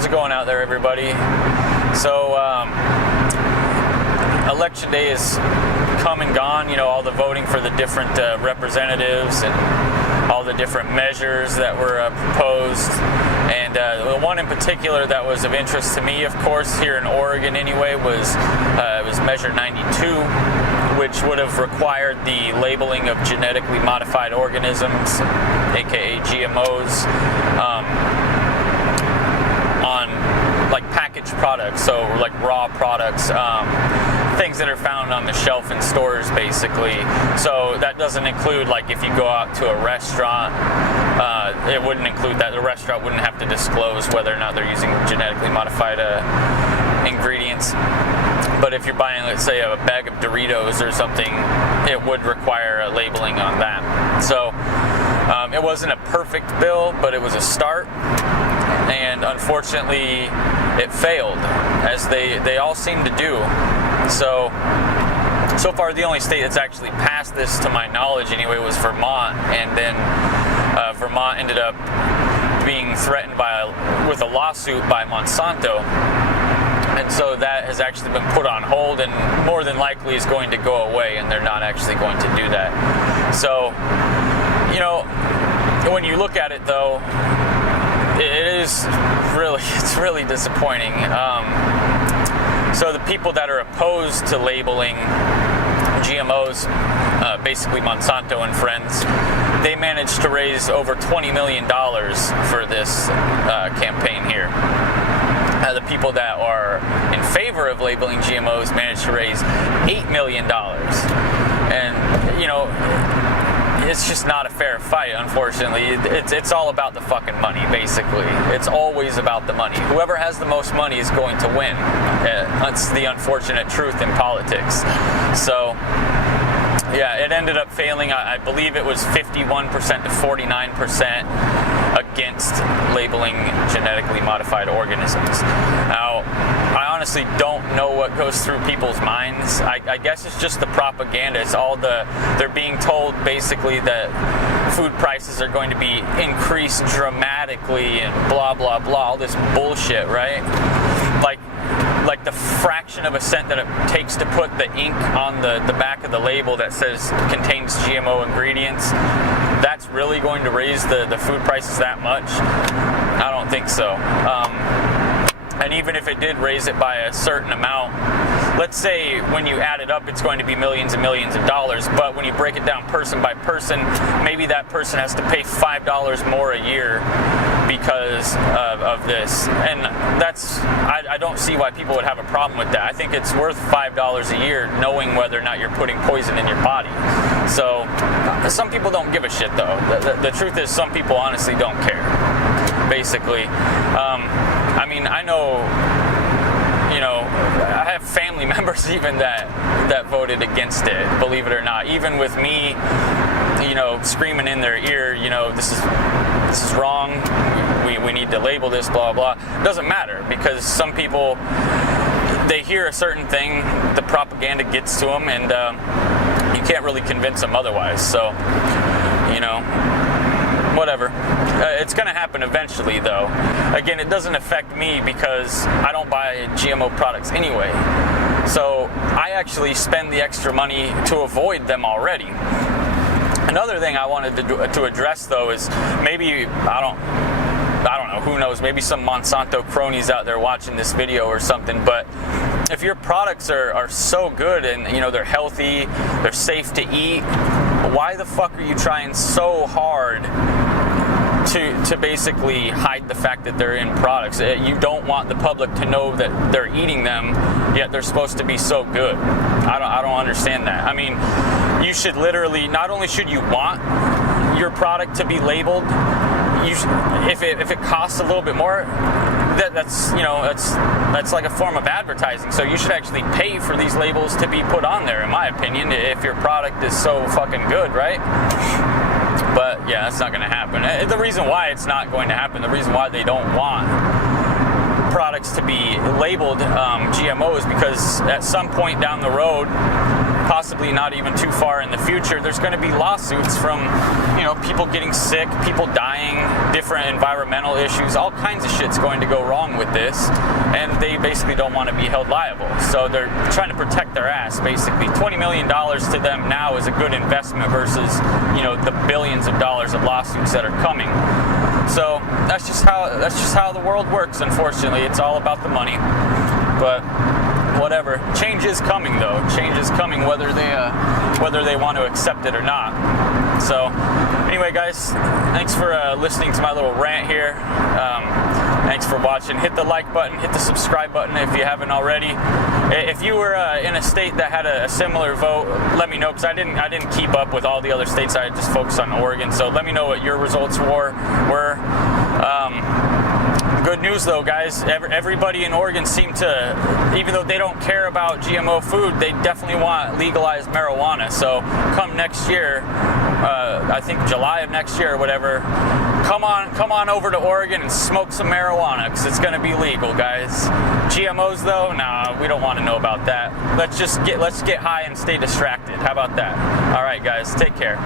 How's it going out there, everybody? So, election day is come and gone. You know, all the voting for the different representatives and all the different measures that were proposed. And the one in particular that was of interest to me, of course, here in Oregon anyway, was Measure 92, which would have required the labeling of genetically modified organisms, aka GMOs, on like packaged products, so like raw products, things that are found on the shelf in stores, basically. So that doesn't include, like, if you go out to a restaurant, it wouldn't include that. The restaurant wouldn't have to disclose whether or not they're using genetically modified ingredients. But if you're buying, let's say, a bag of Doritos or something, it would require a labeling on that. So it wasn't a perfect bill, but it was a start. And unfortunately, it failed, as they all seem to do. So far, the only state that's actually passed this, to my knowledge anyway, was Vermont. And then Vermont ended up being threatened with a lawsuit by Monsanto. And so that has actually been put on hold, and more than likely is going to go away, and they're not actually going to do that. So, you know, when you look at it, though, it's really disappointing. So the people that are opposed to labeling GMOs, basically Monsanto and friends, they managed to raise over $20 million for this campaign here. The people that are in favor of labeling GMOs managed to raise $8 million. And, you know, it's just not a fair fight, unfortunately. It's all about the fucking money, basically. It's always about the money. Whoever has the most money is going to win. That's the unfortunate truth in politics. So, yeah, it ended up failing. I believe it was 51% to 49% against labeling genetically modified organisms. Now, I honestly don't know what goes through people's minds. I guess it's just the propaganda. It's all they're being told basically that food prices are going to be increased dramatically and blah, blah, blah, all this bullshit, right? Like the fraction of a cent that it takes to put the ink on the back of the label that says contains GMO ingredients, that's really going to raise the food prices that much? I don't think so. And even if it did raise it by a certain amount, let's say when you add it up, it's going to be millions and millions of dollars, but when you break it down person by person, maybe that person has to pay $5 more a year because of this. And I don't see why people would have a problem with that. I think it's worth $5 a year knowing whether or not you're putting poison in your body. So some people don't give a shit, though. The truth is, some people honestly don't care, basically. I mean, I know, you know, I have family members even that voted against it, believe it or not. Even with me, you know, screaming in their ear, you know, this is wrong, we need to label this, blah, blah. It doesn't matter, because some people, they hear a certain thing, the propaganda gets to them, and you can't really convince them otherwise. So, you know, whatever. It's going to happen eventually, though. Again, it doesn't affect me because I don't buy GMO products anyway. So I actually spend the extra money to avoid them already. Another thing I wanted to address, though, is maybe, I don't know, who knows, maybe some Monsanto cronies out there watching this video or something, but if your products are so good and, you know, they're healthy, they're safe to eat, why the fuck are you trying so hard to basically hide the fact that they're in products? You don't want the public to know that they're eating them, yet they're supposed to be so good. I don't understand that. I mean, you should literally, not only should you want your product to be labeled, if it costs a little bit more, that's like a form of advertising. So you should actually pay for these labels to be put on there, in my opinion, if your product is so fucking good, right? But yeah, that's not going to happen. The reason why it's not going to happen, the reason why they don't want products to be labeled GMOs because at some point down the road, possibly not even too far in the future, there's going to be lawsuits from, people getting sick, people dying, different environmental issues, all kinds of shit's going to go wrong with this, and they basically don't want to be held liable. So they're trying to protect their ass, basically. $20 million to them now is a good investment versus, the billions of dollars of lawsuits that are coming. So that's just how the world works, unfortunately. It's all about the money. But whatever. Change is coming, though. Change is coming, whether they want to accept it or not. So, anyway, guys, thanks for listening to my little rant here. Thanks for watching. Hit the like button, hit the subscribe button if you haven't already. If you were in a state that had a similar vote, let me know, because I didn't keep up with all the other states. I just focused on Oregon. So let me know what your results were. Good news, though, guys. Everybody in Oregon seemed to, even though they don't care about GMO food, they definitely want legalized marijuana. So come next year, I think July of next year or whatever, come on over to Oregon and smoke some marijuana, because it's going to be legal, guys. GMOs, though, nah, we don't want to know about that. Let's get high and stay distracted. How about that? All right, guys, take care.